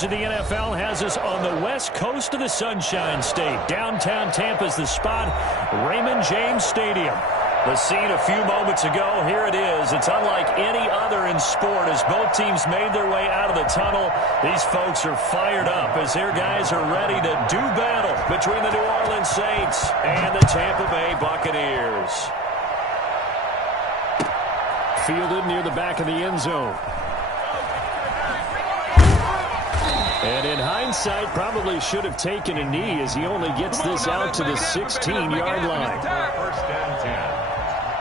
The NFL has us on the west coast of the Sunshine State. Downtown Tampa's the spot, Raymond James Stadium. The scene a few moments ago, here it is. It's unlike any other in sport as both teams made their way out of the tunnel. These folks are fired up as their guys are ready to do battle between the New Orleans Saints and the Tampa Bay Buccaneers. Fielded near the back of the end zone. And in hindsight, probably should have taken a knee as he only gets this out to the 16-yard line. First and 10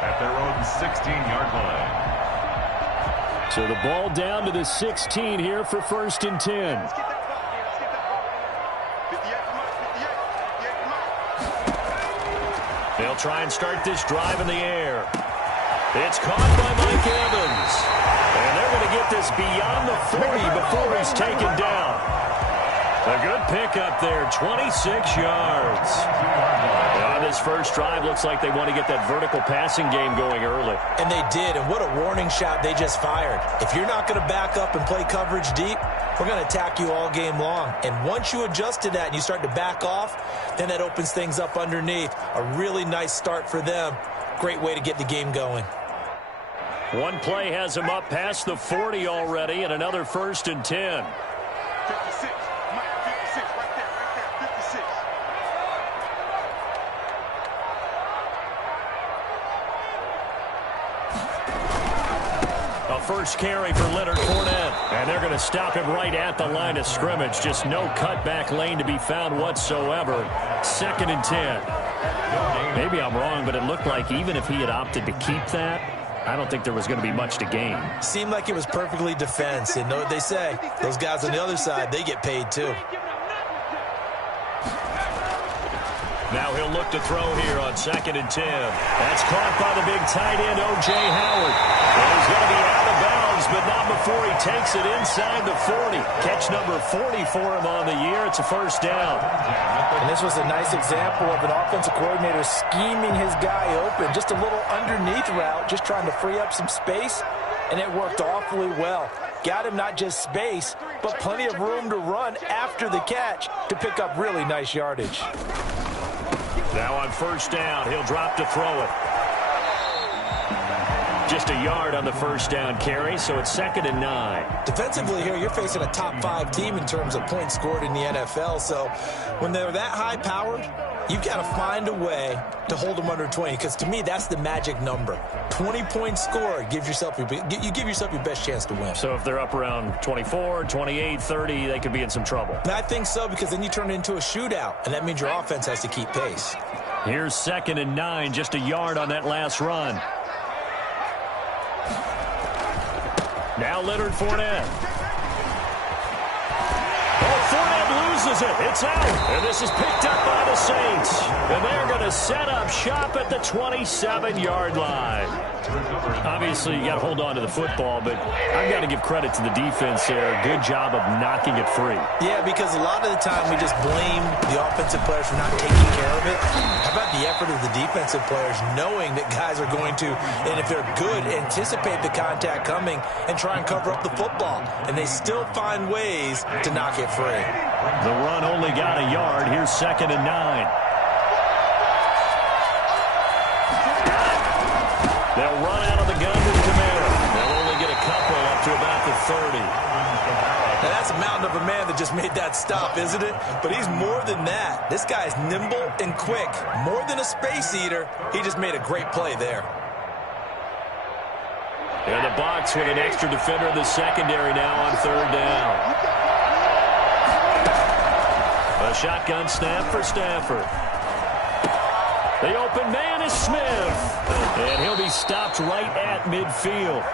at their own 16-yard line. So the ball down to the 16 here for first and 10. They'll try and start this drive in the air. It's caught by Mike Evans. And they're going to get this beyond the 40 before he's taken down. A good pickup there, 26 yards. On this first drive, looks like they want to get that vertical passing game going early. And they did, and what a warning shot they just fired. If you're not going to back up and play coverage deep, we're going to attack you all game long. And once you adjust to that and you start to back off, then that opens things up underneath. A really nice start for them. Great way to get the game going. One play has him up past the 40 already, and another first and 10. 56, Mike, 56, right there, 56. A first carry for Leonard Fournette, and they're going to stop him right at the line of scrimmage. Just no cutback lane to be found whatsoever. Second and 10. Maybe I'm wrong, but it looked like even if he had opted to keep that, I don't think there was going to be much to gain. Seemed like it was perfectly defense. And know what they say? Those guys on the other side, they get paid too. Now he'll look to throw here on second and 10. That's caught by the big tight end, O.J. Howard. And he's going to be out of bounds, but not before he takes it inside the 40. Catch number 40 for him on the year. It's a first down. And this was a nice example of an offensive coordinator scheming his guy open. Just a little underneath route, just trying to free up some space, and it worked awfully well. Got him not just space, but plenty of room to run after the catch to pick up really nice yardage. Now on first down, he'll drop to throw it. Just a yard on the first down carry, so it's second and 9. Defensively here, you're facing a top-5 team in terms of points scored in the NFL, so when they're that high-powered, you've got to find a way to hold them under 20, because to me, that's the magic number. 20 points scored, you give yourself your best chance to win. So if they're up around 24, 28, 30, they could be in some trouble. And I think so, because then you turn it into a shootout, and that means your offense has to keep pace. Here's second and 9, just a yard on that last run. Now Leonard Fournette. Fournette loses it. It's out. And this is picked up by the Saints. And they're going to set up shop at the 27-yard line. Obviously, you got to hold on to the football, but I've got to give credit to the defense there. Good job of knocking it free. Yeah, because a lot of the time we just blame the offensive players for not taking care of it. How about the effort of the defensive players knowing that guys are going to, and if they're good, anticipate the contact coming and try and cover up the football. And they still find ways to knock it free. The run only got a yard. Here's second and 9. They'll run out of the gun with Kamara. They'll only get a couple up to about the 30. Now that's a mountain of a man that just made that stop, isn't it? But he's more than that. This guy's nimble and quick. More than a space eater. He just made a great play there. In the box with an extra defender in the secondary now on third down. A shotgun snap for Stafford. The open man is Smith. And he'll be stopped right at midfield.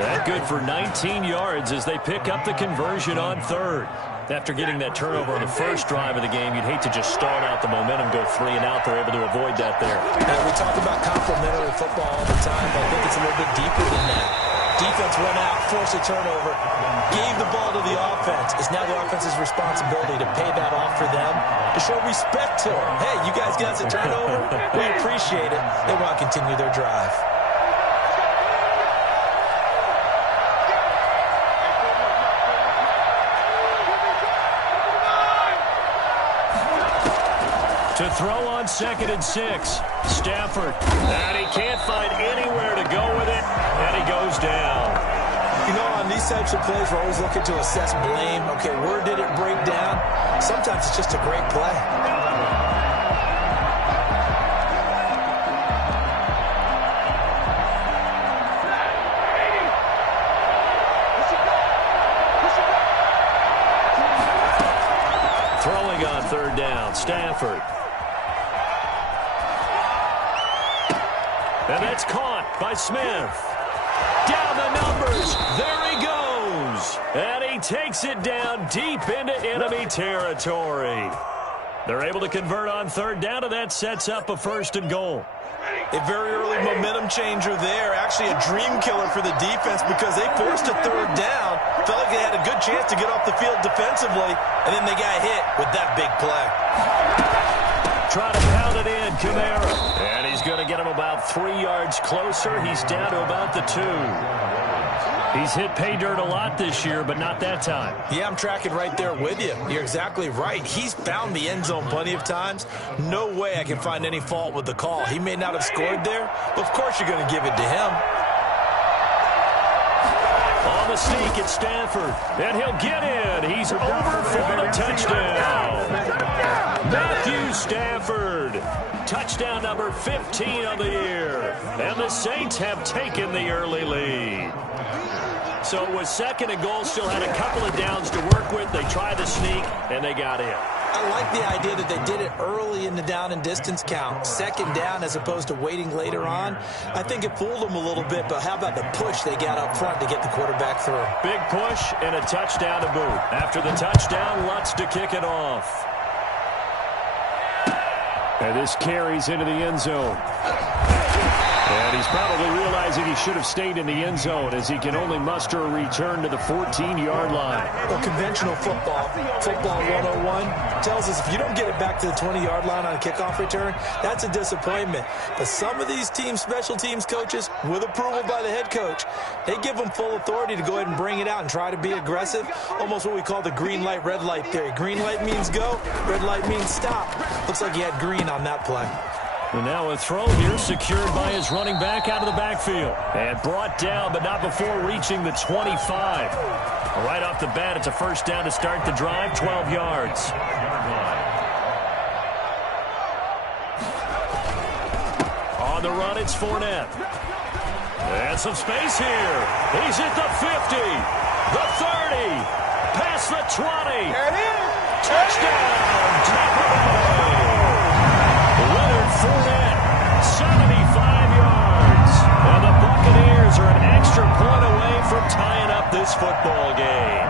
That good for 19 yards as they pick up the conversion on third. After getting that turnover on the first drive of the game, you'd hate to just start out the momentum, go 3 and out. They're able to avoid that there. We talk about complementary football all the time, but I think it's a little bit deeper than that. Defense went out, forced a turnover, gave the ball to the offense. It's now the offense's responsibility to pay that off for them, to show respect to them. Hey, you guys got us a turnover? We appreciate it. They want to continue their drive. To throw on 2nd and 6. Stafford. And he can't find anywhere to go with it. And he goes down. You know, on these types of plays, we're always looking to assess blame. Okay, where did it break down? Sometimes it's just a great play. Throwing on 3rd down, Stafford. And that's caught by Smith. Down the numbers. There he goes. And he takes it down deep into enemy territory. They're able to convert on 3rd down, and that sets up a 1st and goal. A very early momentum changer there. Actually a dream killer for the defense because they forced a 3rd down. Felt like they had a good chance to get off the field defensively, and then they got hit with that big play. Try to pound it in, Kamara. And he's going to get him about 3 yards closer. He's down to about the 2. He's hit pay dirt a lot this year, but not that time. Yeah, I'm tracking right there with you. You're exactly right. He's found the end zone plenty of times. No way I can find any fault with the call. He may not have scored there, but of course you're going to give it to him. On the sneak, it's Stafford. And he'll get in. He's over for the touchdown. Matthew Stafford. Touchdown number 15 of the year. And the Saints have taken the early lead. So it was 2nd and goal. Still had a couple of downs to work with. They tried to sneak, and they got in. I like the idea that they did it early in the down and distance count. 2nd down as opposed to waiting later on. I think it fooled them a little bit, but how about the push they got up front to get the quarterback through? Big push and a touchdown to boot. After the touchdown, Lutz to kick it off. And this carries into the end zone. And he's probably realizing he should have stayed in the end zone as he can only muster a return to the 14-yard line. Well, conventional football 101, tells us if you don't get it back to the 20-yard line on a kickoff return, that's a disappointment. But some of these teams, special teams coaches, with approval by the head coach, they give them full authority to go ahead and bring it out and try to be aggressive. Almost what we call the green light, red light theory. Green light means go, red light means stop. Looks like he had green on that play. And now a throw here secured by his running back out of the backfield. And brought down, but not before reaching the 25. Right off the bat, it's a 1st down to start the drive, 12 yards. On the run, it's Fournette. And some space here. He's at the 50, the 30, past the 20. Touchdown, Tampa Bay. Leonard Fournette, 75 yards. And the Buccaneers are an extra point away from tying up this football game.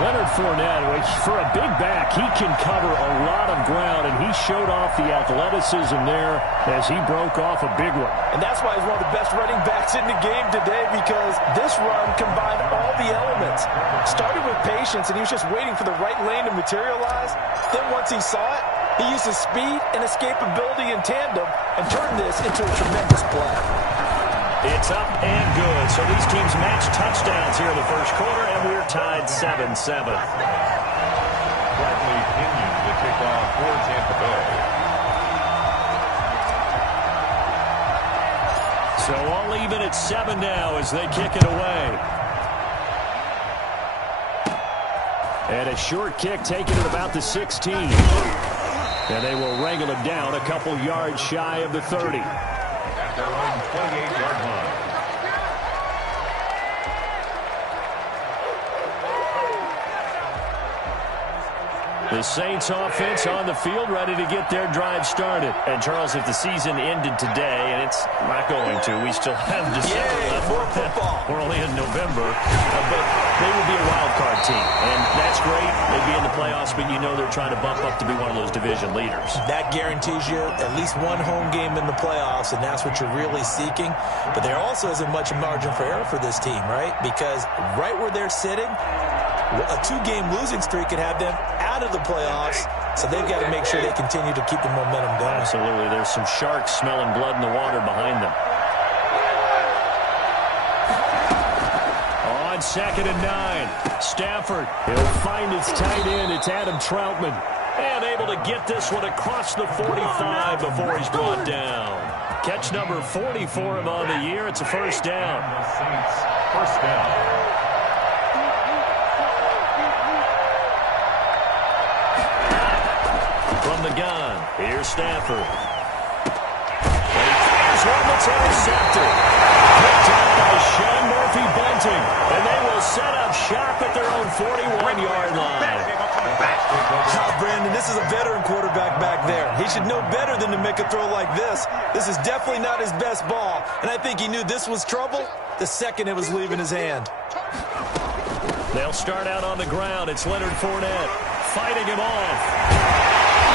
Leonard Fournette, which for a big back, he can cover a lot of ground, and he showed off the athleticism there as he broke off a big one. And that's why he's one of the best running backs in the game today, because this run combined all the elements. Started with patience, and he was just waiting for the right lane to materialize. Then once he saw it, he used his speed and escapability in tandem and turned this into a tremendous play. It's up and good. So these teams match touchdowns here in the first quarter, and we're tied 7-7. Bradley Pinion to kick off for Tampa Bay. So all even at 7 now as they kick it away. And a short kick taken at about the 16. And they will wrangle him down a couple yards shy of the 30. At their own 28-yard line. The Saints offense on the field, ready to get their drive started. And, Charles, if the season ended today, and it's not going to, we still have December left. More football. We're only in November, but they would be a wild card team. And that's great. They'd be in the playoffs, but you know they're trying to bump up to be one of those division leaders. That guarantees you at least one home game in the playoffs, and that's what you're really seeking. But there also isn't much margin for error for this team, right? Because right where they're sitting, a 2-game losing streak could have them out of the playoffs, so they've got to make sure they continue to keep the momentum going. Absolutely. There's some sharks smelling blood in the water behind them. On 2nd and 9, Stafford. He'll find his tight end. It's Adam Troutman. And able to get this one across the 45 before he's brought down. Catch number 40 for him on the year. It's a first down. The Saints, first down. From the gun, here's Stafford. And he fires one that's intercepted. Picked up by Sean Murphy-Bunting. And they will set up shop at their own 41-yard line. Brandon, this is a veteran quarterback back there. He should know better than to make a throw like this. This is definitely not his best ball, and I think he knew this was trouble the second it was leaving his hand. They'll start out on the ground. It's Leonard Fournette fighting him off.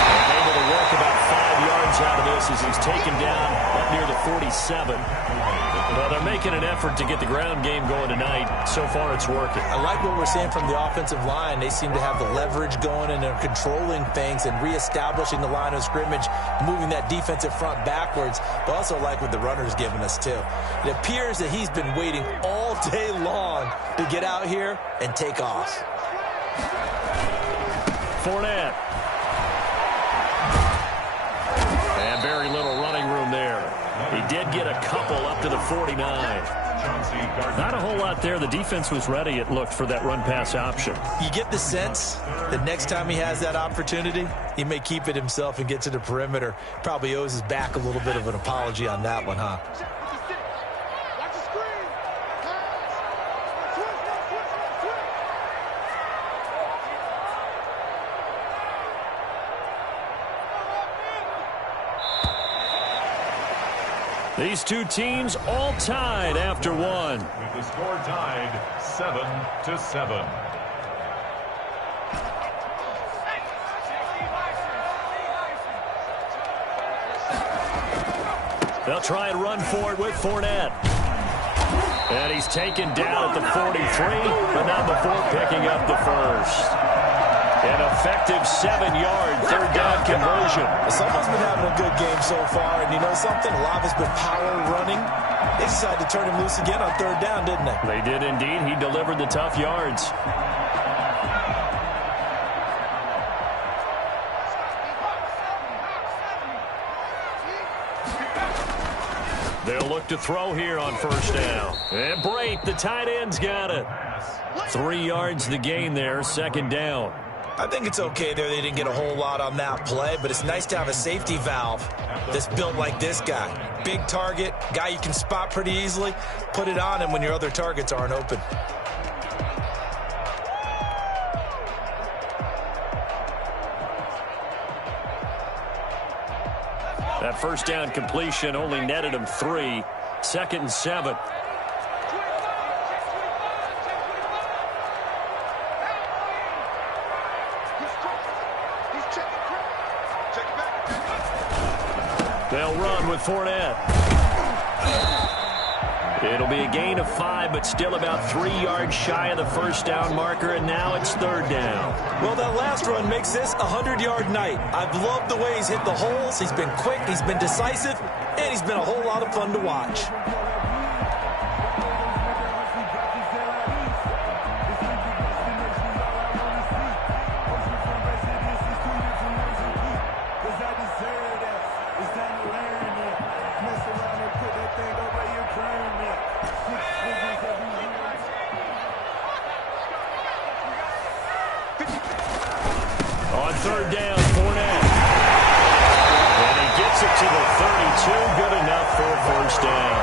And able to work about 5 yards out of this as he's taken down up near the 47. Well, they're making an effort to get the ground game going tonight. So far, it's working. I like what we're seeing from the offensive line. They seem to have the leverage going, and they're controlling things and reestablishing the line of scrimmage, moving that defensive front backwards. But also like what the runner's giving us, too. It appears that he's been waiting all day long to get out here and take off. Fournette. And very little running room there. He did get a couple up to the 49. Not a whole lot there. The defense was ready, it looked, for that run-pass option. You get the sense that next time he has that opportunity, he may keep it himself and get to the perimeter. Probably owes his back a little bit of an apology on that one, huh? These two teams all tied after one. With the score tied 7-7. They'll try and run for it with Fournette. And he's taken down at the 43, but not before picking up the first. An effective 7-yard third down conversion. Someone's been having a good game so far, and you know something? A lot of it's been power running. They decided to turn him loose again on third down, didn't they? They did indeed. He delivered the tough yards. They'll look to throw here on first down. And Brate, the tight end's got it. 3 yards the gain there, second down. I think it's okay there. They didn't get a whole lot on that play, but it's nice to have a safety valve that's built like this guy. Big target, guy you can spot pretty easily. Put it on him when your other targets aren't open. That first down completion only netted him 3. 2nd and 7. They'll run with Fournette. It'll be a gain of 5, but still about 3 yards shy of the first down marker, and now it's third down. Well, that last run makes this a 100-yard night. I've loved the way he's hit the holes. He's been quick, he's been decisive, and he's been a whole lot of fun to watch. On third down, Fournette. And he gets it to the 32. Good enough for a first down.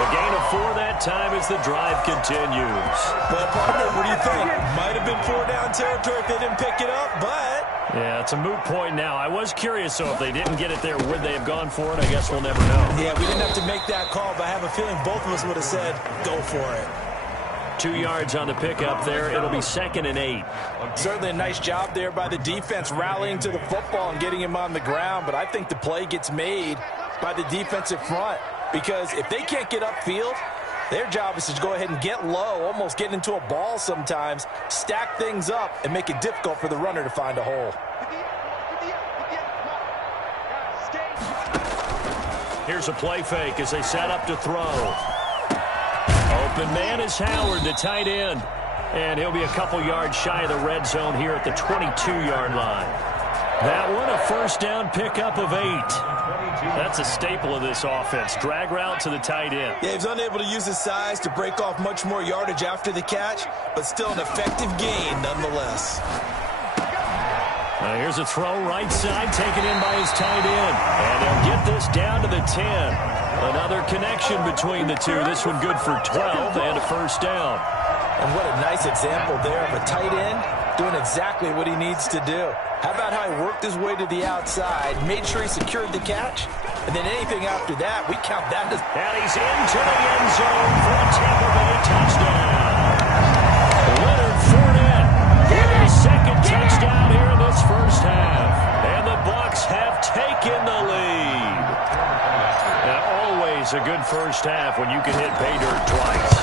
The gain of 4 that time as the drive continues. Well, partner, what do you think? Might have been 4-down territory if they didn't pick it up, but... Yeah, it's a moot point now. I was curious, so if they didn't get it there, would they have gone for it? I guess we'll never know. Yeah, we didn't have to make that call, but I have a feeling both of us would have said, go for it. 2 yards on the pickup there. It'll be 2nd and 8. Certainly a nice job there by the defense rallying to the football and getting him on the ground, but I think the play gets made by the defensive front because if they can't get upfield, their job is to go ahead and get low, almost get into a ball sometimes, stack things up, and make it difficult for the runner to find a hole. Here's a play fake as they set up to throw. Open man is Howard, the tight end. And he'll be a couple yards shy of the red zone here at the 22-yard line. That one, a first down pickup of 8. That's a staple of this offense. Drag route to the tight end. Yeah, he's unable to use his size to break off much more yardage after the catch, but still an effective gain nonetheless. Here's a throw right side, taken in by his tight end. And they'll get this down to the 10. Another connection between the two. This one good for 12 and a first down. And what a nice example there of a tight end doing exactly what he needs to do. How about how he worked his way to the outside, made sure he secured the catch, and then anything after that, we count that as... And he's into the end zone for a Tampa Bay touchdown. Leonard Fournette getting his second touchdown here in this first half. And the Bucs have taken the lead. And always a good first half when you can hit pay dirt twice.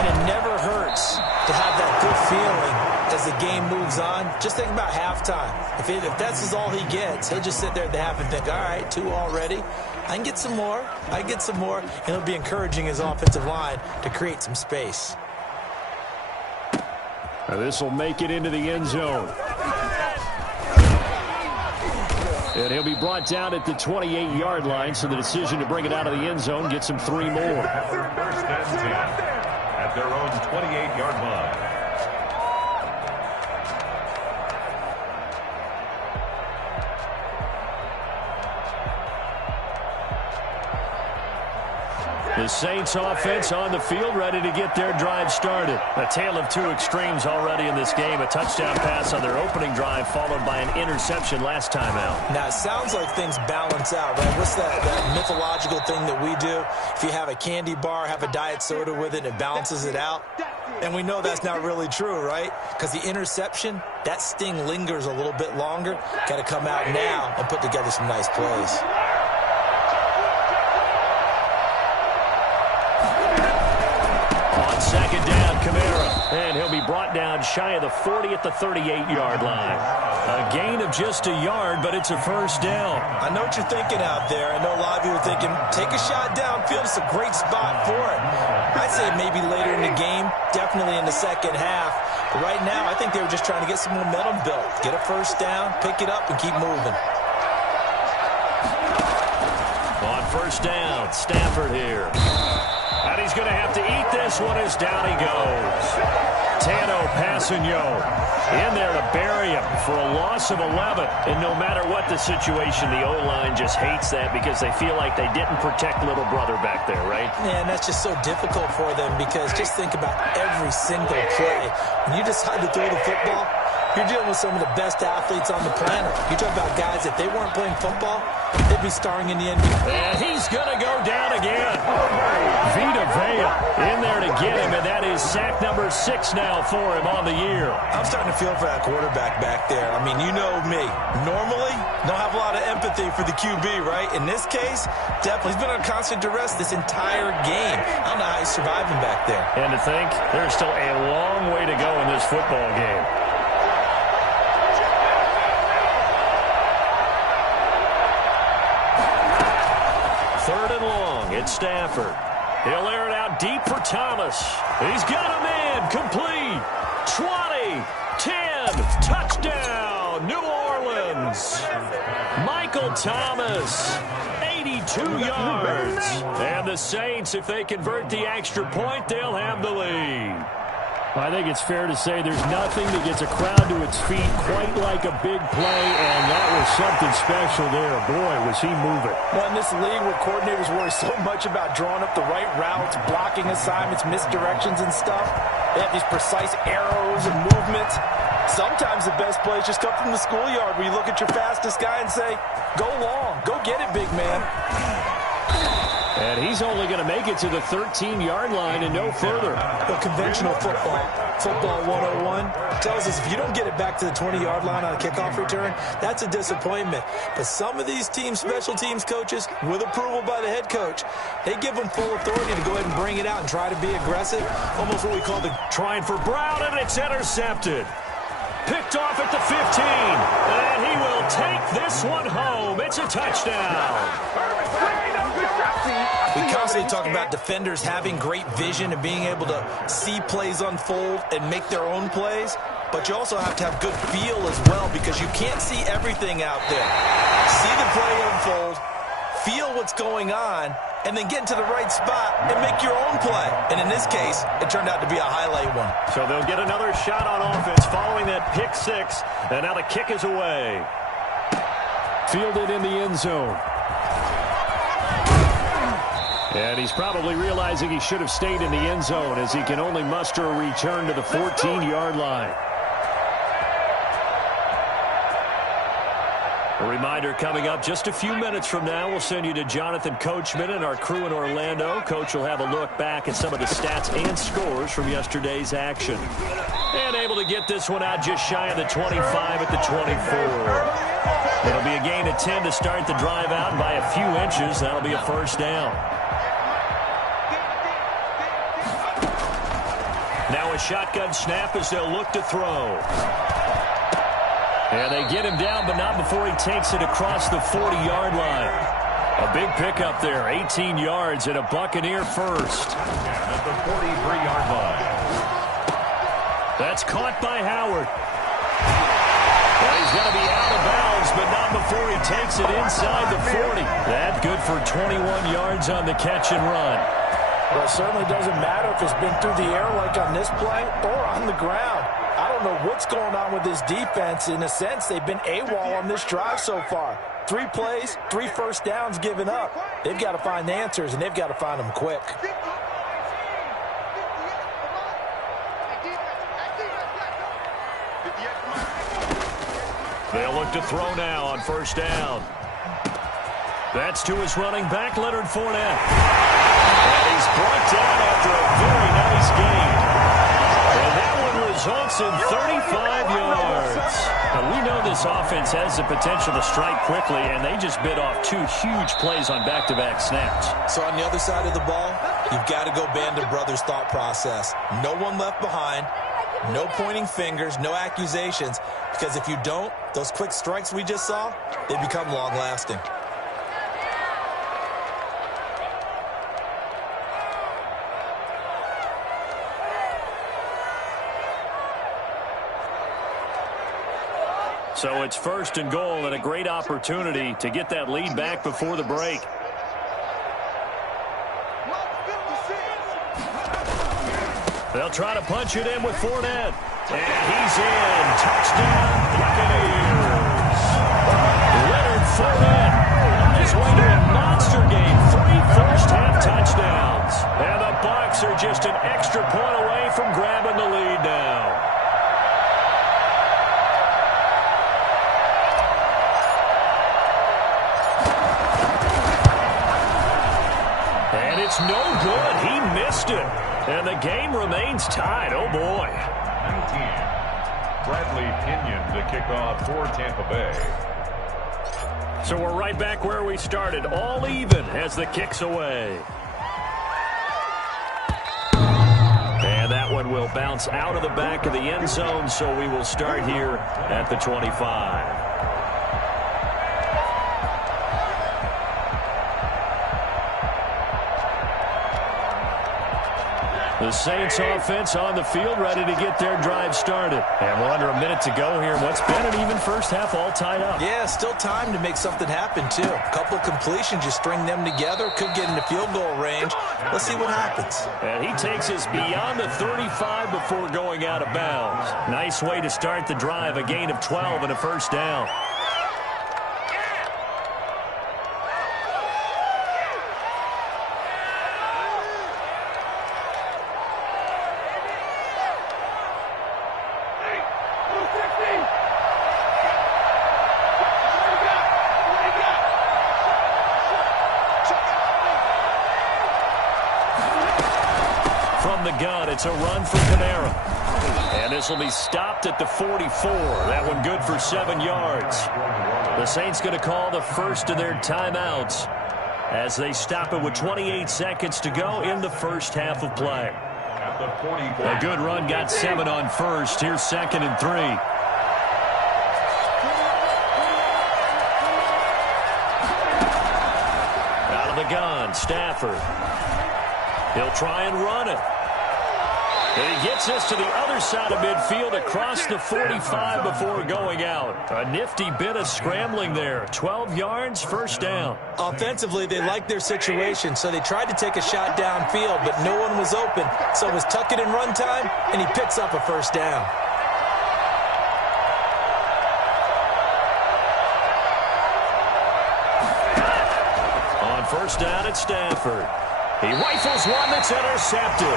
And it never hurts to have that good feeling as the game moves on. Just think about halftime. If that's all he gets, he'll just sit there at the half and think, all right, 2 already. I can get some more. I can get some more. And he'll be encouraging his offensive line to create some space. This will make it into the end zone. And he'll be brought down at the 28-yard line, so the decision to bring it out of the end zone gets him 3 more. First and 10 at their own 28-yard line. The Saints offense on the field, ready to get their drive started. A tale of 2 extremes already in this game. A touchdown pass on their opening drive, followed by an interception last time out. Now, it sounds like things balance out, right? What's that mythological thing that we do? If you have a candy bar, have a diet soda with it, and it balances it out. And we know that's not really true, right? Because the interception, that sting lingers a little bit longer. Got to come out now and put together some nice plays. Second down, Kamara. And he'll be brought down shy of the 40 at the 38-yard line. A gain of just a yard, but it's a first down. I know what you're thinking out there. I know a lot of you are thinking, take a shot downfield. It's a great spot for it. I'd say maybe later in the game, definitely in the second half. But right now, I think they were just trying to get some momentum built. Get a first down, pick it up, and keep moving. On first down, Stafford here. And he's going to have to eat this one as down he goes. Tano Passanio in there to bury him for a loss of 11. And no matter what the situation, the O-line just hates that because they feel like they didn't protect little brother back there, right? Man, that's just so difficult for them because just think about every single play. When you decide to throw the football, you're dealing with some of the best athletes on the planet. You talk about guys, if they weren't playing football, they'd be starring in the NBA. And he's going to go down again. Vita Vea in there to get him, and that is sack number 6 now for him on the year. I'm starting to feel for that quarterback back there. I mean, you know me. Normally, don't have a lot of empathy for the QB, right? In this case, definitely. He's been on constant duress this entire game. I don't know how he's surviving back there. And to think, there's still a long way to go in this football game. Third and long, it's Stafford. He'll air it out deep for Thomas. He's got him in, complete. 20, 10, touchdown, New Orleans. Michael Thomas, 82 yards. And the Saints, if they convert the extra point, they'll have the lead. I think it's fair to say there's nothing that gets a crowd to its feet quite like a big play, and that was something special there. Boy, was he moving. Well, in this league where coordinators worry so much about drawing up the right routes, blocking assignments, misdirections and stuff, they have these precise arrows and movements. Sometimes the best plays just come from the schoolyard where you look at your fastest guy and say, go long, go get it, big man. And he's only going to make it to the 13-yard line and no further. Well, conventional football 101, tells us if you don't get it back to the 20-yard line on a kickoff return, that's a disappointment. But some of these teams, special teams coaches, with approval by the head coach, they give them full authority to go ahead and bring it out and try to be aggressive, almost what we call the trying for Brown, and it's intercepted. Picked off at the 15, and he will take this one home. It's a touchdown. We constantly talk about defenders having great vision and being able to see plays unfold and make their own plays, but you also have to have good feel as well because you can't see everything out there. See the play unfold, feel what's going on, and then get into the right spot and make your own play. And in this case, it turned out to be a highlight one. So they'll get another shot on offense following that pick six, and now the kick is away. Fielded in the end zone. And he's probably realizing he should have stayed in the end zone as he can only muster a return to the 14-yard line. A reminder coming up just a few minutes from now, we'll send you to Jonathan Coachman and our crew in Orlando. Coach will have a look back at some of the stats and scores from yesterday's action. And able to get this one out just shy of the 25 at the 24. It'll be a gain of 10 to start the drive out, and by a few inches, that'll be a first down. Now a shotgun snap as they'll look to throw. And they get him down, but not before he takes it across the 40-yard line. A big pickup there, 18 yards and a Buccaneer first. At the 43-yard line. That's caught by Howard. Well, he's going to be out of bounds, but not before he takes it inside the 40. That's good for 21 yards on the catch and run. Well, it certainly doesn't matter if it's been through the air like on this play or on the ground. I don't know what's going on with this defense. In a sense, they've been AWOL on this drive so far. 3 plays, 3 first downs given up. They've got to find answers, and they've got to find them quick. They'll look to throw now on first down. That's to his running back, Leonard Fournette. And he's brought down after a very nice gain. And that one results in 35 yards. Now, we know this offense has the potential to strike quickly, and they just bit off 2 huge plays on back-to-back snaps. So on the other side of the ball, you've got to go Band of Brothers thought process. No one left behind, no pointing fingers, no accusations, because if you don't, those quick strikes we just saw, they become long-lasting. So it's first and goal and a great opportunity to get that lead back before the break. They'll try to punch it in with Fournette. And he's in. Touchdown, Buccaneers. Leonard Fournette on his way to a monster game. 3 first-half touchdowns. And the Bucs are just an extra point away from grabbing the lead now. And it's no good. He missed it. And the game remains tied. Oh, boy. 19. Bradley Pinion to kick off for Tampa Bay. So we're right back where we started. All even as the kick's away. And that one will bounce out of the back of the end zone, so we will start here at the 25. The Saints offense on the field, ready to get their drive started. And we're under a minute to go here. What's been an even first half all tied up. Yeah, still time to make something happen, too. A couple completions, you string them together, could get into field goal range. Let's see what happens. And he takes us beyond the 35 before going out of bounds. Nice way to start the drive, a gain of 12 and a first down. From the gun, it's a run for Panera. And this will be stopped at the 44. That one good for 7 yards. The Saints going to call the first of their timeouts as they stop it with 28 seconds to go in the first half of play. A good run, got 7 on first. Here's 2nd and 3. Out of the gun, Stafford. He'll try and run it. And he gets this to the other side of midfield across the 45 before going out. A nifty bit of scrambling there. 12 yards, first down. Offensively, they liked their situation, so they tried to take a shot downfield, but no one was open. So it was tuck it and run time, and he picks up a first down. On first down at Stafford. He rifles one that's intercepted.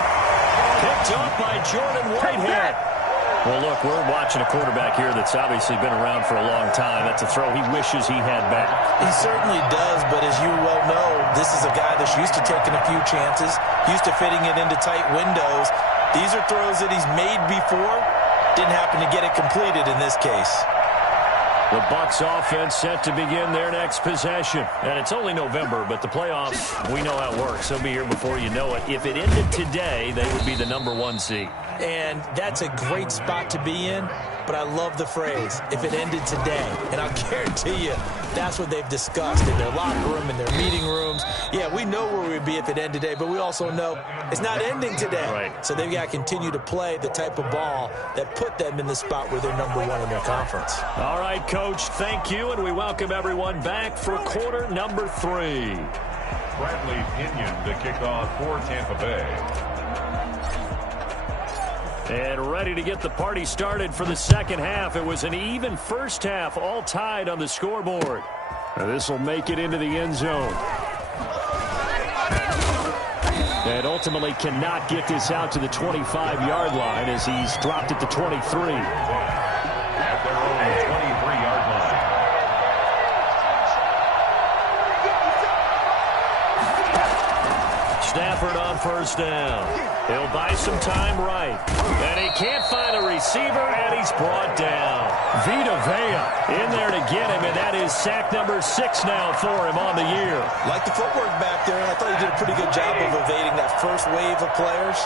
Picked up by Jordan Whitehead. Well, look, we're watching a quarterback here that's obviously been around for a long time. That's a throw he wishes he had back. He certainly does, but as you well know, this is a guy that's used to taking a few chances, used to fitting it into tight windows. These are throws that he's made before. Didn't happen to get it completed in this case. The Bucs offense set to begin their next possession. And it's only November, but the playoffs, we know how it works. They'll be here before you know it. If it ended today, they would be the #1 seed. And that's a great spot to be in, but I love the phrase, if it ended today. And I'll guarantee you, that's what they've discussed in their locker room, in their meeting rooms. Yeah, we know where we'd be if it ended today, but we also know it's not ending today. Right. So they've got to continue to play the type of ball that put them in the spot where they're #1 in their conference. All right, Coach, thank you, and we welcome everyone back for quarter number 3. Bradley Pinion to kick off for Tampa Bay. And ready to get the party started for the second half. It was an even first half, all tied on the scoreboard. This will make it into the end zone. And ultimately cannot get this out to the 25-yard line as he's dropped it to 23. At their own 23-yard line. Stafford on first down. He'll buy some time right. And he can't find a receiver, and he's brought down. Vita Vea in there to get him, and that is sack number 6 now for him on the year. Like the footwork back there, I thought he did a pretty good job of evading that first wave of players.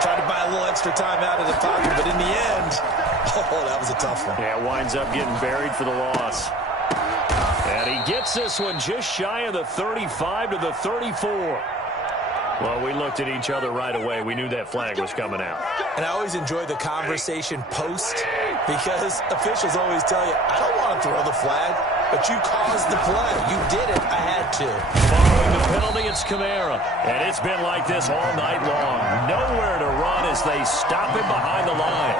Tried to buy a little extra time out of the pocket, but in the end, oh, that was a tough one. Yeah, winds up getting buried for the loss. And he gets this one just shy of the 35 to the 34. Well, we looked at each other right away. We knew that flag was coming out. And I always enjoy the conversation post because officials always tell you, I don't want to throw the flag, but you caused the play. You did it. I had to. Following the penalty, it's Kamara. And it's been like this all night long. Nowhere to run as they stop him behind the line.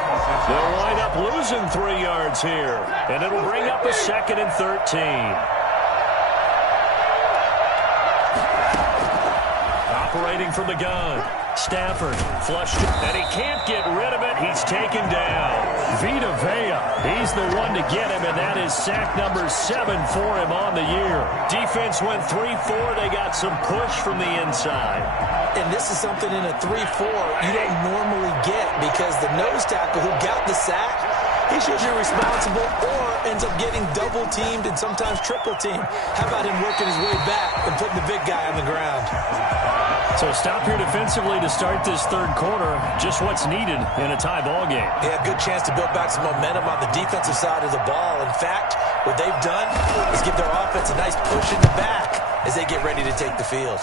They'll wind up losing 3 yards here. And it'll bring up a 2nd and 13. Operating from the gun. Stafford flushed it, and he can't get rid of it. He's taken down. Vita Vea, he's the one to get him, and that is sack number 7 for him on the year. Defense went 3-4. They got some push from the inside. And this is something in a 3-4 you don't normally get because the nose tackle who got the sack, he's usually responsible or ends up getting double-teamed and sometimes triple-teamed. How about him working his way back and putting the big guy on the ground? So stop here defensively to start this third quarter. Just what's needed in a tie ball game. Yeah, good chance to build back some momentum on the defensive side of the ball. In fact, what they've done is give their offense a nice push in the back as they get ready to take the field.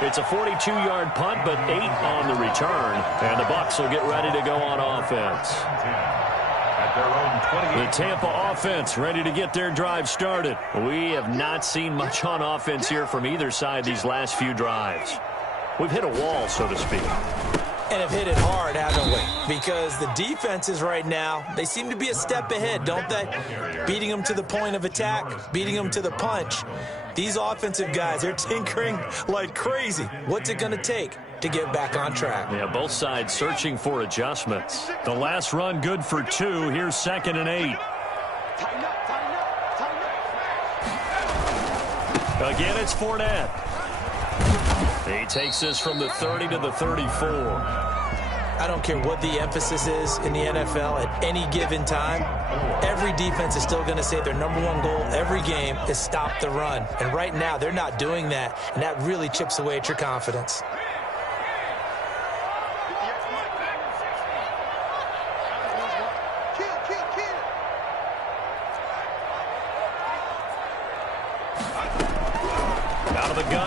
It's a 42-yard punt, but 8 on the return. And the Bucs will get ready to go on offense. At their own 28. The Tampa offense ready to get their drive started. We have not seen much on offense here from either side these last few drives. We've hit a wall, so to speak. And have hit it hard, haven't we? Because the defenses right now, they seem to be a step ahead, don't they? Beating them to the point of attack, beating them to the punch. These offensive guys, they're tinkering like crazy. What's it going to take to get back on track? Yeah, both sides searching for adjustments. The last run good for 2. Here's 2nd and 8. Again, it's Fournette. He takes this from the 30 to the 34. I don't care what the emphasis is in the NFL at any given time. Every defense is still going to say their #1 goal every game is stop the run. And right now, they're not doing that, and that really chips away at your confidence.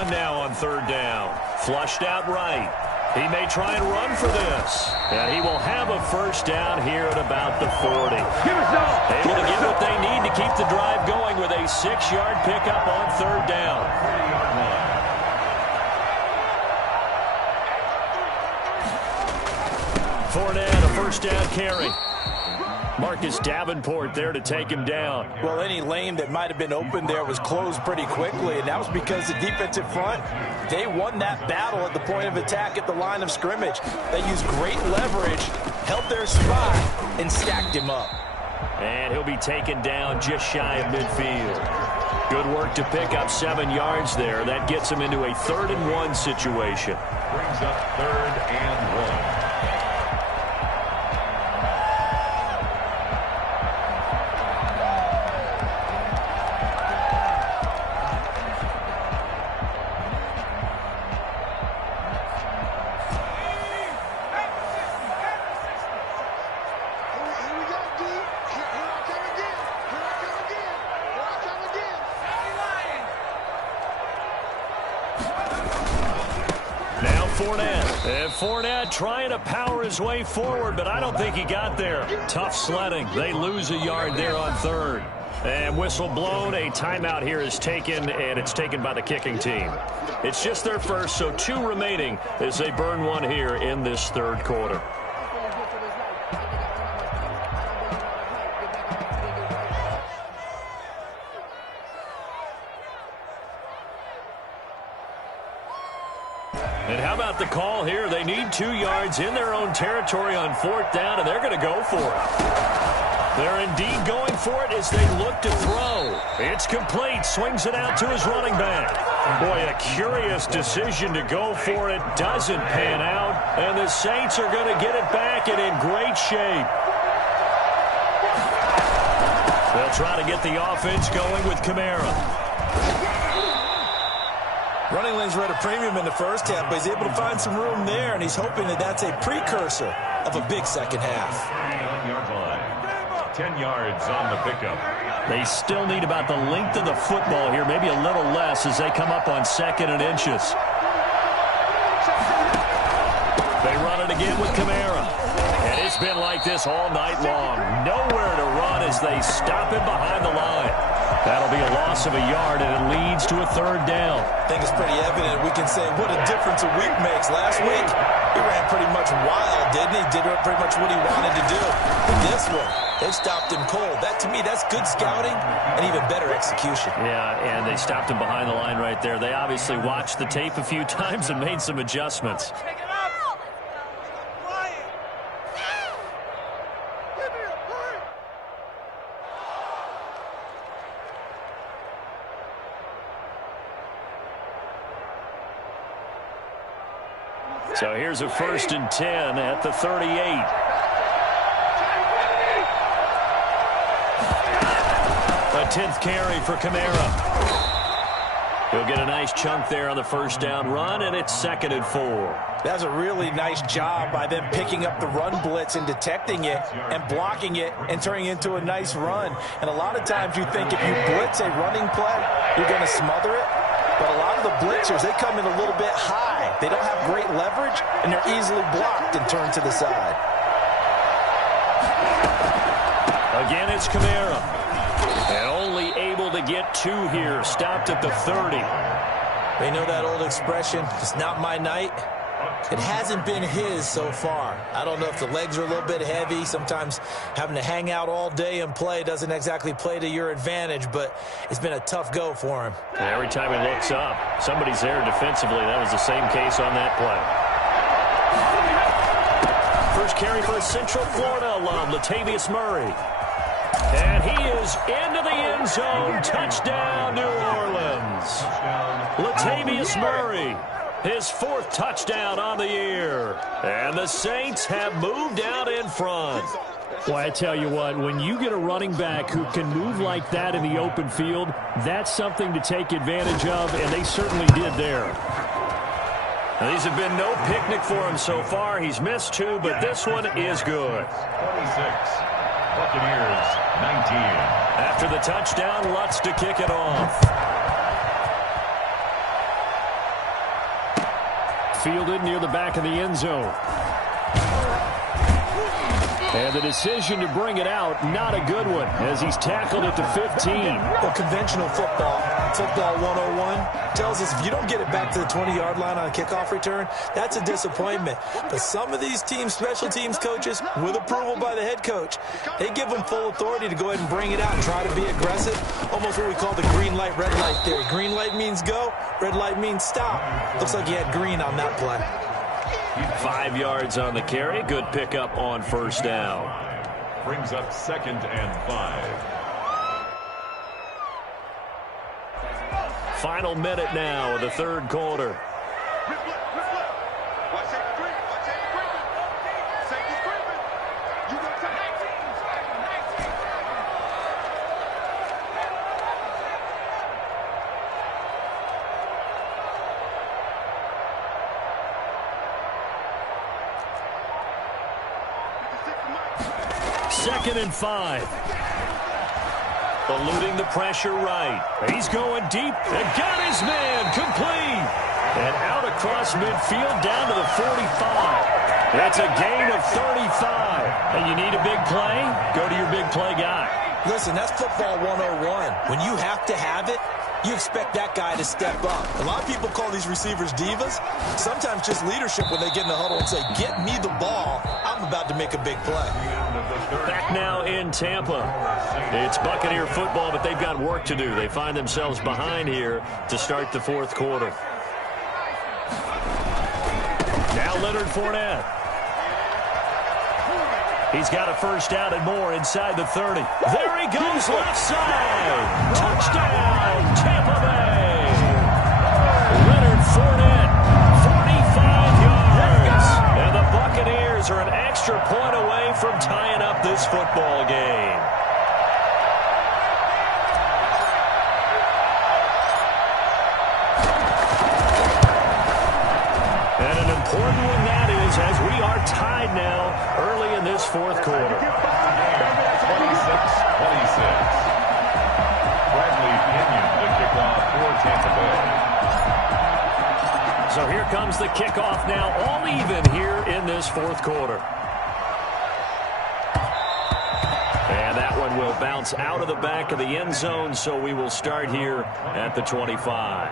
run now on third down. Flushed out right. He may try and run for this. And he will have a first down here at about the 40. Able to get what they need to keep the drive going with a 6-yard pickup on third down. Fournette, a first down carry. Marcus Davenport there to take him down. Well, any lane that might have been open there was closed pretty quickly, and that was because the defensive front, they won that battle at the point of attack at the line of scrimmage. They used great leverage, held their spot, and stacked him up. And he'll be taken down just shy of midfield. Good work to pick up 7 yards there. That gets him into a 3rd and 1 situation. Brings up 3rd and 1. Fournette trying to power his way forward, but I don't think he got there. Tough sledding. They lose a yard there on 3rd. And whistle blown. A timeout here is taken, and it's taken by the kicking team. It's just their first, so 2 remaining as they burn 1 here in this 3rd quarter. And how about the call here? They need 2 yards in their own territory on 4th down, and they're going to go for it. They're indeed going for it as they look to throw. It's complete. Swings it out to his running back. Boy, a curious decision to go for it. Doesn't pan out, and the Saints are going to get it back and in great shape. They'll try to get the offense going with Kamara. Running lanes were at a premium in the first half, but he's able to find some room there, and he's hoping that that's a precursor of a big second half. 10 yards on the pickup. They still need about the length of the football here, maybe a little less as they come up on 2nd and inches. They run it again with Kamara. And it's been like this all night long. Nowhere to run as they stop him behind the line. That'll be a loss of a yard, and it leads to a 3rd down. I think it's pretty evident. We can say what a difference a week makes. Last week, he ran pretty much wild, didn't he? Did pretty much what he wanted to do. But this one, they stopped him cold. That, to me, that's good scouting and even better execution. Yeah, and they stopped him behind the line right there. They obviously watched the tape a few times and made some adjustments. So here's a 1st and 10 at the 38. A 10th carry for Kamara. He'll get a nice chunk there on the 1st down run, and it's 2nd and 4. That's a really nice job by them picking up the run blitz and detecting it and blocking it and turning it into a nice run. And a lot of times you think if you blitz a running play, you're going to smother it. But a lot of the blitzers, they come in a little bit high. They don't have great leverage, and they're easily blocked and turned to the side. Again, it's Kamara. And only able to get 2 here. Stopped at the 30. They know that old expression, it's not my night. It hasn't been his so far. I don't know if the legs are a little bit heavy. Sometimes having to hang out all day and play doesn't exactly play to your advantage, but it's been a tough go for him. And every time he looks up, somebody's there defensively. That was the same case on that play. First carry for a Central Florida alum, Latavius Murray. And he is into the end zone. Touchdown, New Orleans. Latavius Murray. His 4th touchdown on the year. And the Saints have moved out in front. Well, I tell you what, when you get a running back who can move like that in the open field, that's something to take advantage of, and they certainly did there. Now, these have been no picnic for him so far. He's missed 2, but this one is good. 26. Buccaneers, 19. After the touchdown, Lutz to kick it off. fielded near the back of the end zone. And the decision to bring it out, not a good one, as he's tackled at the 15. Well, conventional football 101, tells us if you don't get it back to the 20-yard line on a kickoff return, that's a disappointment. But some of these teams, special teams coaches, with approval by the head coach, they give them full authority to go ahead and bring it out and try to be aggressive, almost what we call the green light, red light theory. Green light means go, red light means stop. Looks like he had green on that play. 5 yards on the carry. Good pickup on first down. Brings up 2nd and 5. Final minute now of the third quarter. Watch that screen. Watch that screen. Safety screen. You gonna take 2nd and 5. Eluding the pressure right. He's going deep and got his man complete. And out across midfield down to the 45. That's a gain of 35. And you need a big play? Go to your big play guy. Listen, that's football 101. When you have to have it, you expect that guy to step up. A lot of people call these receivers divas. Sometimes just leadership when they get in the huddle and say, get me the ball. I'm about to make a big play. Back now in Tampa. It's Buccaneer football, but they've got work to do. They find themselves behind here to start the fourth quarter. Now Leonard Fournette. He's got a first down and more inside the 30. There he goes, left side. Touchdown, Tampa Bay. Leonard Fournette, 45 yards. And the Buccaneers are an extra point away from tying up this football game. And an important one that is, as we are tied now early in this fourth quarter. 26-26. Bradley Pinion, the kickoff for Tampa Bay. So here comes the kickoff now, all even here in this fourth quarter. And that one will bounce out of the back of the end zone, so we will start here at the 25.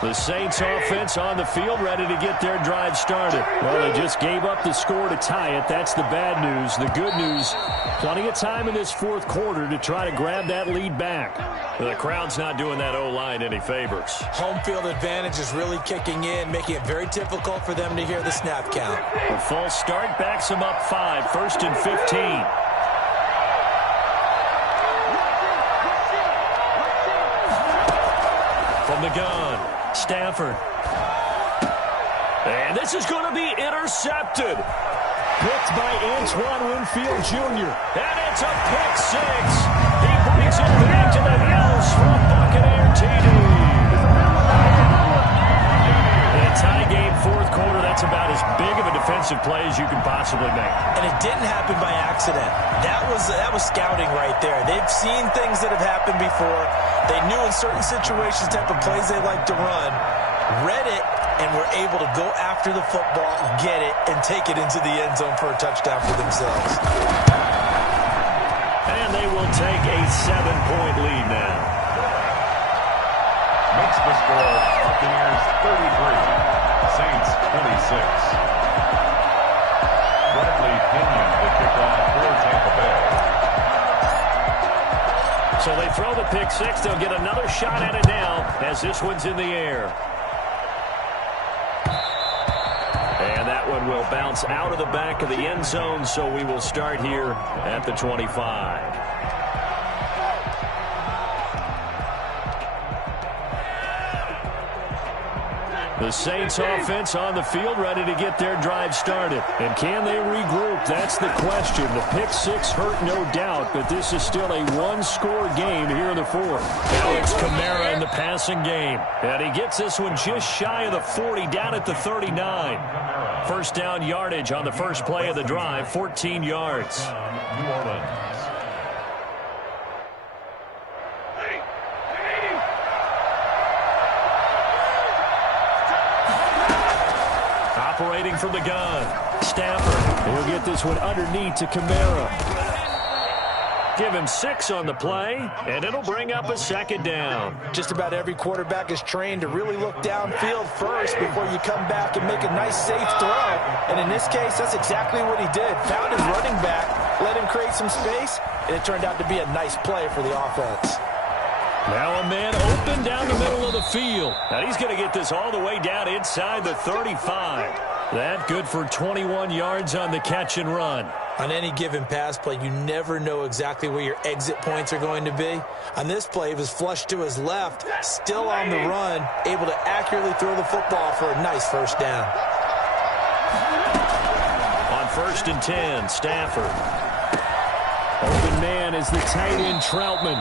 The Saints offense on the field, ready to get their drive started. Well, they just gave up the score to tie it. That's the bad news. The good news, plenty of time in this fourth quarter to try to grab that lead back. The crowd's not doing that O-line any favors. Home field advantage is really kicking in, making it very difficult for them to hear the snap count. A false start backs them up 5, 1st and 15. From the gun, Stafford. And this is going to be intercepted. Picked by Antoine Winfield Jr. And it's a pick 6. He brings it back to the house from Buccaneer TD. In a tie game fourth quarter, that's about as big of a defensive play as you can possibly make. And it didn't happen by accident. That was scouting right there. They've seen things that have happened before. They knew in certain situations the type of plays they like to run, read it, and were able to go after the football, get it, and take it into the end zone for a touchdown for themselves. And they will take a 7-point lead now. Makes the score Buccaneers 33, Saints 26. Bradley Pinion, the kickoff for Tampa Bay. So they throw the pick 6. They'll get another shot at it now as this one's in the air. And that one will bounce out of the back of the end zone, so we will start here at the 25. The Saints offense on the field, ready to get their drive started. And can they regroup? That's the question. The pick 6 hurt, no doubt, but this is still a one-score game here in the fourth. Alex Kamara in the passing game. And he gets this one just shy of the 40, down at the 39. First down yardage on the first play of the drive, 14 yards. New Orleans. Operating from the gun, Stafford. He'll get this one underneath to Kamara. Give him 6 on the play, and it'll bring up a second down. Just about every quarterback is trained to really look downfield first before you come back and make a nice, safe throw. And in this case, that's exactly what he did. Found his running back, let him create some space, and it turned out to be a nice play for the offense. Now a man open down the middle of the field. And he's going to get this all the way down inside the 35. That good for 21 yards on the catch and run. On any given pass play, you never know exactly where your exit points are going to be. On this play, he was flushed to his left, still on the run, able to accurately throw the football for a nice first down. On 1st and 10, Stafford. Open man is the tight end, Troutman.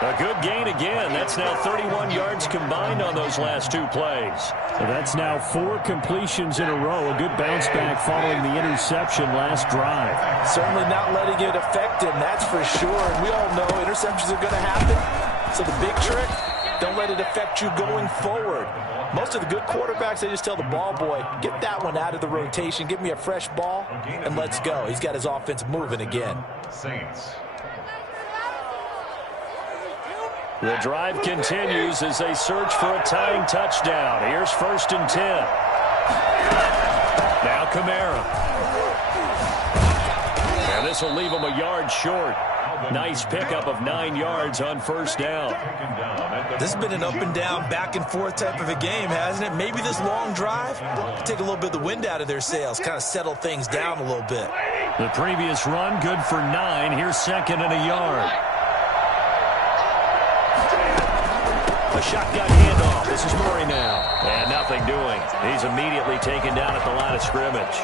A good gain again. That's now 31 yards combined on those last 2 plays. So that's now 4 completions in a row. A good bounce back following the interception last drive. Certainly not letting it affect him, that's for sure. And we all know interceptions are going to happen. So the big trick, don't let it affect you going forward. Most of the good quarterbacks, they just tell the ball boy, get that one out of the rotation, give me a fresh ball, and let's go. He's got his offense moving again. Saints. The drive continues as they search for a tying touchdown. Here's 1st and 10. Now Kamara. And this will leave him a yard short. Nice pickup of 9 yards on 1st down. This has been an up and down, back and forth type of a game, hasn't it? Maybe this long drive take a little bit of the wind out of their sails, kind of settle things down a little bit. The previous run good for 9. Here's 2nd and a yard. A shotgun handoff. This is Murray now. And nothing doing. He's immediately taken down at the line of scrimmage.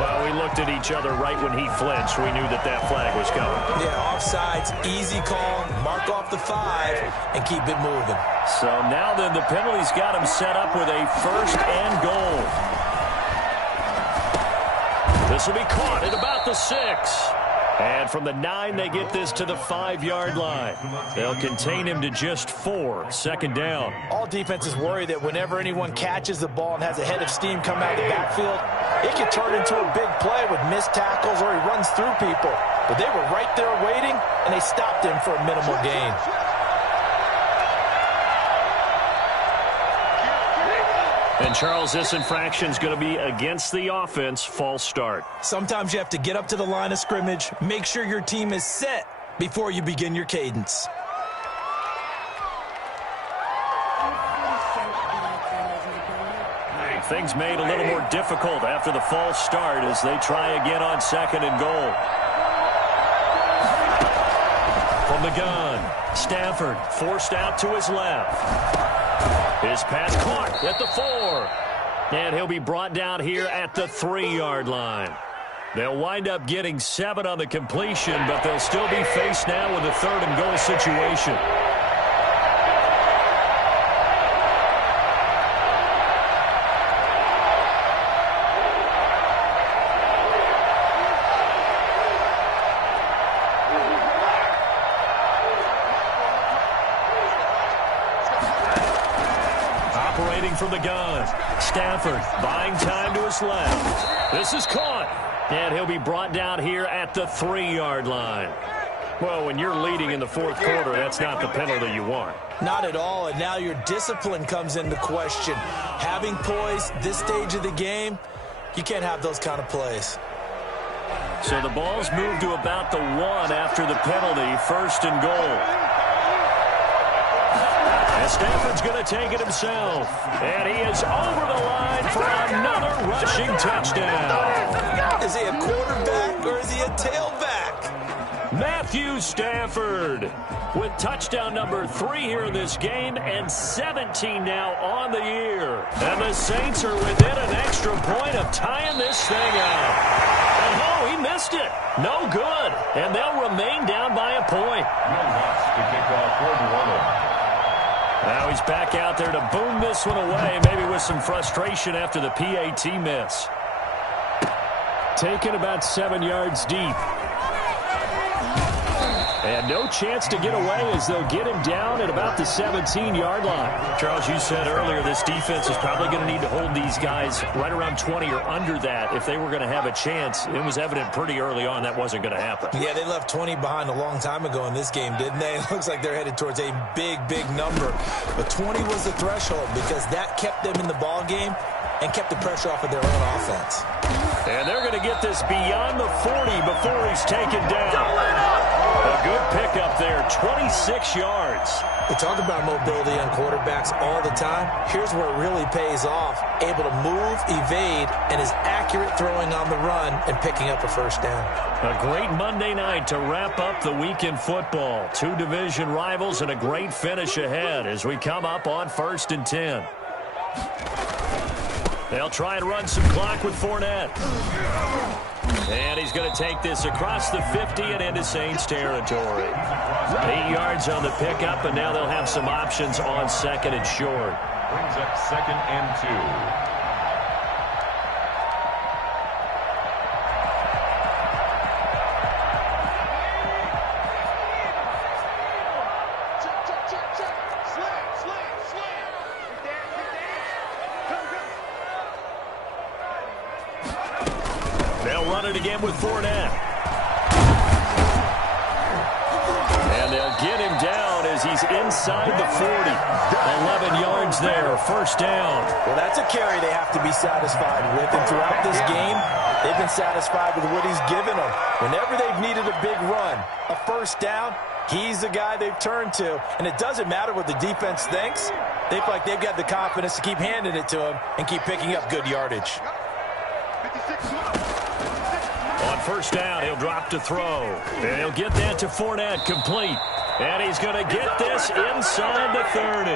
Well, we looked at each other right when he flinched. We knew that that flag was coming. Yeah, offsides, easy call. Mark off the 5 and keep it moving. So now then the penalty's got him set up with a 1st and goal. This will be caught at about the 6. And from the 9, they get this to the 5-yard line. They'll contain him to just 4. 2nd down. All defenses worry that whenever anyone catches the ball and has a head of steam come out of the backfield, it can turn into a big play with missed tackles or he runs through people. But they were right there waiting, and they stopped him for a minimal gain. And, Charles, this infraction's going to be against the offense. False start. Sometimes you have to get up to the line of scrimmage, make sure your team is set before you begin your cadence. Things made a little more difficult after the false start as they try again on 2nd and goal. From the gun, Stafford forced out to his left. His pass caught at the 4. And he'll be brought down here at the 3-yard line. They'll wind up getting 7 on the completion, but they'll still be faced now with a 3rd and goal situation. From the gun, Stafford buying time to his left. This is caught, and he'll be brought down here at the 3-yard line. Well, when you're leading in the 4th quarter, that's not the penalty you want. Not at all, and now your discipline comes into question. Having poise this stage of the game, you can't have those kind of plays. So the ball's moved to about the 1 after the penalty, 1st and goal. And Stafford's going to take it himself. And he is over the line for another rushing touchdown. Is he a quarterback or is he a tailback? Matthew Stafford with touchdown number 3 here in this game and 17 now on the year. And the Saints are within an extra point of tying this thing out. And oh, he missed it. No good. And they'll remain down by a point. No loss to kick off for New Orleans. Now he's back out there to boom this one away, maybe with some frustration after the PAT miss. Taken about 7 yards deep. And no chance to get away as they'll get him down at about the 17-yard line. Charles, you said earlier this defense is probably going to need to hold these guys right around 20 or under that if they were going to have a chance. It was evident pretty early on that wasn't going to happen. Yeah, they left 20 behind a long time ago in this game, didn't they? It looks like they're headed towards a big, big number. But 20 was the threshold because that kept them in the ball game and kept the pressure off of their own offense. And they're going to get this beyond the 40 before he's taken down. A good pickup there, 26 yards. We talk about mobility on quarterbacks all the time. Here's where it really pays off. Able to move, evade, and is accurate throwing on the run and picking up a first down. A great Monday night to wrap up the week in football. 2 division rivals and a great finish ahead as we come up on 1st and 10. They'll try and run some clock with Fournette. And he's going to take this across the 50 and into Saints territory. 8 yards on the pickup, and now they'll have some options on 2nd and short. Brings up 2nd and 2. Again with Fournette. And they'll get him down as he's inside the 40. 11 yards there, first down. Well, that's a carry they have to be satisfied with. And throughout this game, they've been satisfied with what he's given them. Whenever they've needed a big run, a first down, he's the guy they've turned to. And it doesn't matter what the defense thinks. They feel like they've got the confidence to keep handing it to him and keep picking up good yardage. On first down, he'll drop to throw. And he'll get that to Fournette, complete. And he's going to get this inside the 30.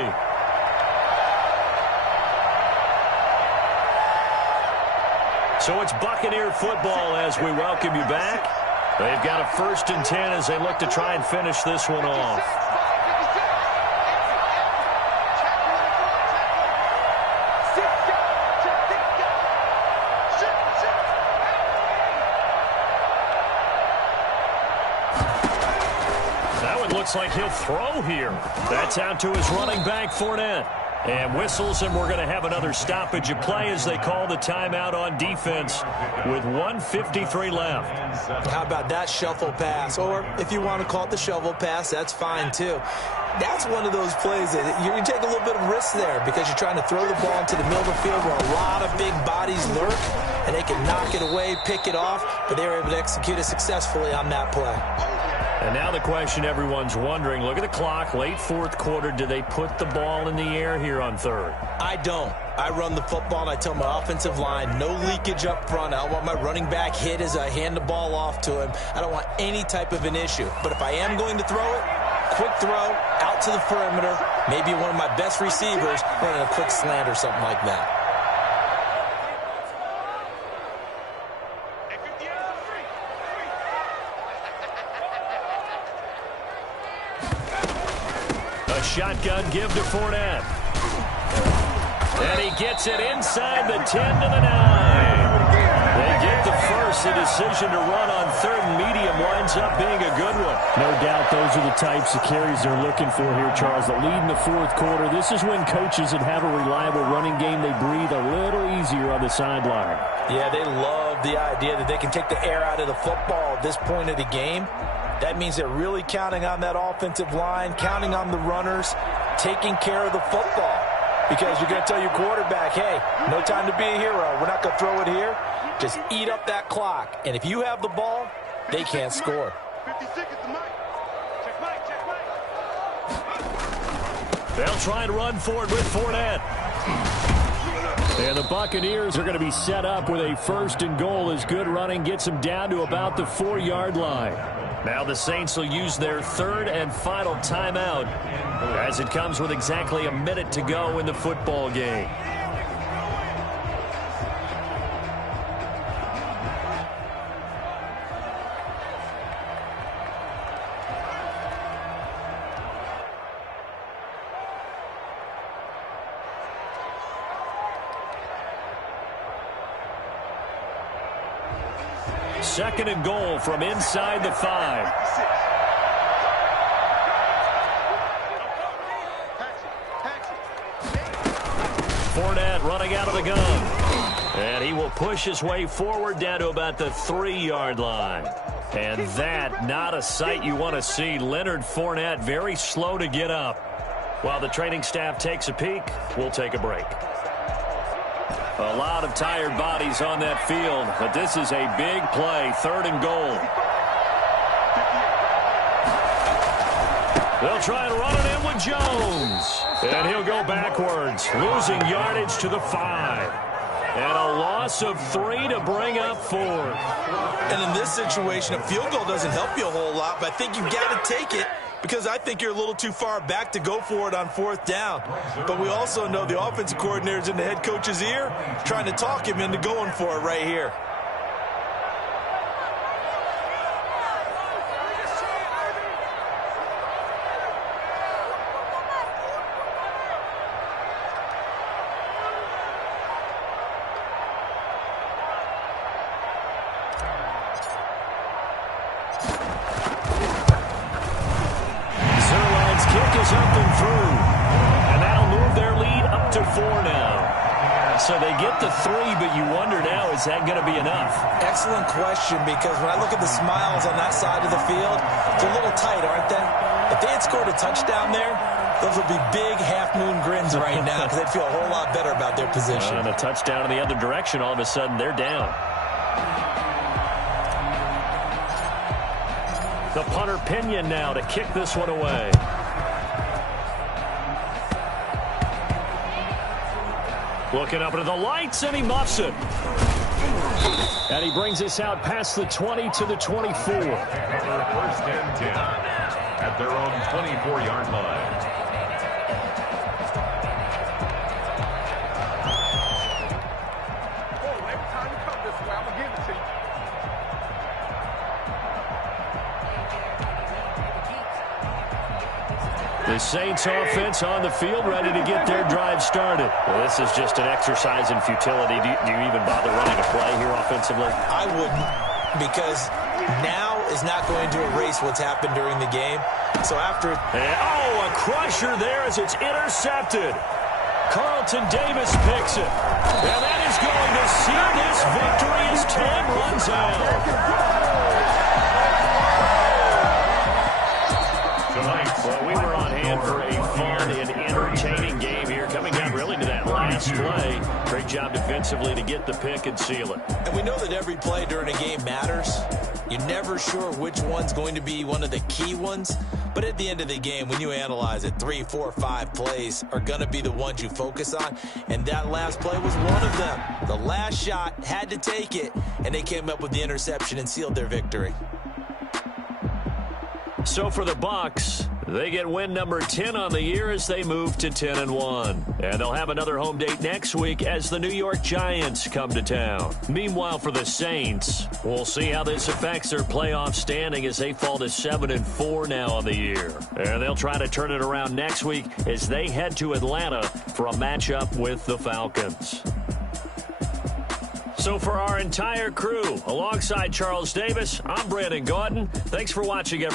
So it's Buccaneer football as we welcome you back. They've got a 1st and 10 as they look to try and finish this one off. Looks like he'll throw here. That's out to his running back, Fournette. And whistles, and we're going to have another stoppage of play as they call the timeout on defense with 1:53 left. How about that shuffle pass? Or if you want to call it the shovel pass, that's fine too. That's one of those plays that you're going to take a little bit of risk there because you're trying to throw the ball into the middle of the field where a lot of big bodies lurk, and they can knock it away, pick it off, but they were able to execute it successfully on that play. And now the question everyone's wondering, look at the clock, late 4th quarter, do they put the ball in the air here on 3rd? I don't. I run the football, and I tell my offensive line, no leakage up front. I don't want my running back hit as I hand the ball off to him. I don't want any type of an issue. But if I am going to throw it, quick throw, out to the perimeter, maybe one of my best receivers running a quick slant or something like that. Shotgun give to Fournette. And he gets it inside the 10 to the 9. They get the first. The decision to run on 3rd and medium winds up being a good one. No doubt those are the types of carries they're looking for here, Charles. The lead in the 4th quarter. This is when coaches that have a reliable running game, they breathe a little easier on the sideline. Yeah, they love the idea that they can take the air out of the football at this point of the game. That means they're really counting on that offensive line, counting on the runners, taking care of the football. Because you're going to tell your quarterback, hey, no time to be a hero. We're not going to throw it here. Just eat up that clock. And if you have the ball, they can't score. 50 seconds to Mike. Check Mike, check Mike. They'll try and run forward with Fournette. And the Buccaneers are going to be set up with a 1st and goal as good running gets them down to about the 4-yard line. Now the Saints will use their 3rd and final timeout as it comes with exactly a minute to go in the football game. Second and goal from inside the 5. Fournette running out of the gun. And he will push his way forward down to about the 3-yard line. And that, not a sight you want to see. Leonard Fournette very slow to get up. While the training staff takes a peek, we'll take a break. A lot of tired bodies on that field, but this is a big play, 3rd and goal. They'll try and run it in with Jones. And he'll go backwards, losing yardage to the 5. And a loss of 3 to bring up 4. And in this situation, a field goal doesn't help you a whole lot, but I think you've got to take it because I think you're a little too far back to go for it on 4th down. But we also know the offensive coordinator's in the head coach's ear, trying to talk him into going for it right here. So they get the 3, but you wonder now, is that going to be enough? Excellent question, because when I look at the smiles on that side of the field, they're a little tight, aren't they? If they had scored a touchdown there, those would be big half-moon grins right now because they'd feel a whole lot better about their position. And a touchdown in the other direction, all of a sudden they're down. The punter Pinion now to kick this one away. Looking up into the lights, and he muffs it. And he brings us out past the 20 to the 24. First and 10 at their own 24-yard line. Oh, every time you come this way, I'm going to give it to you. The Saints offense on the field, ready to get their drive started. Well, this is just an exercise in futility. Do you even bother running a play here offensively? I wouldn't, because now is not going to erase what's happened during the game. So after... a crusher there as it's intercepted. Carlton Davis picks it. And that is going to seal this victory as time runs out. Well, we were on hand for a fun and entertaining game here, coming down really to that last play. Great job defensively to get the pick and seal it. And we know that every play during a game matters. You're never sure which one's going to be one of the key ones. But at the end of the game, when you analyze it, 3, 4, 5 plays are going to be the ones you focus on. And that last play was one of them. The last shot had to take it, and they came up with the interception and sealed their victory. So for the Bucs, they get win number 10 on the year as they move to 10-1. And they'll have another home date next week as the New York Giants come to town. Meanwhile, for the Saints, we'll see how this affects their playoff standing as they fall to 7-4 now on the year. And they'll try to turn it around next week as they head to Atlanta for a matchup with the Falcons. So for our entire crew, alongside Charles Davis, I'm Brandon Gaudin. Thanks for watching, everyone.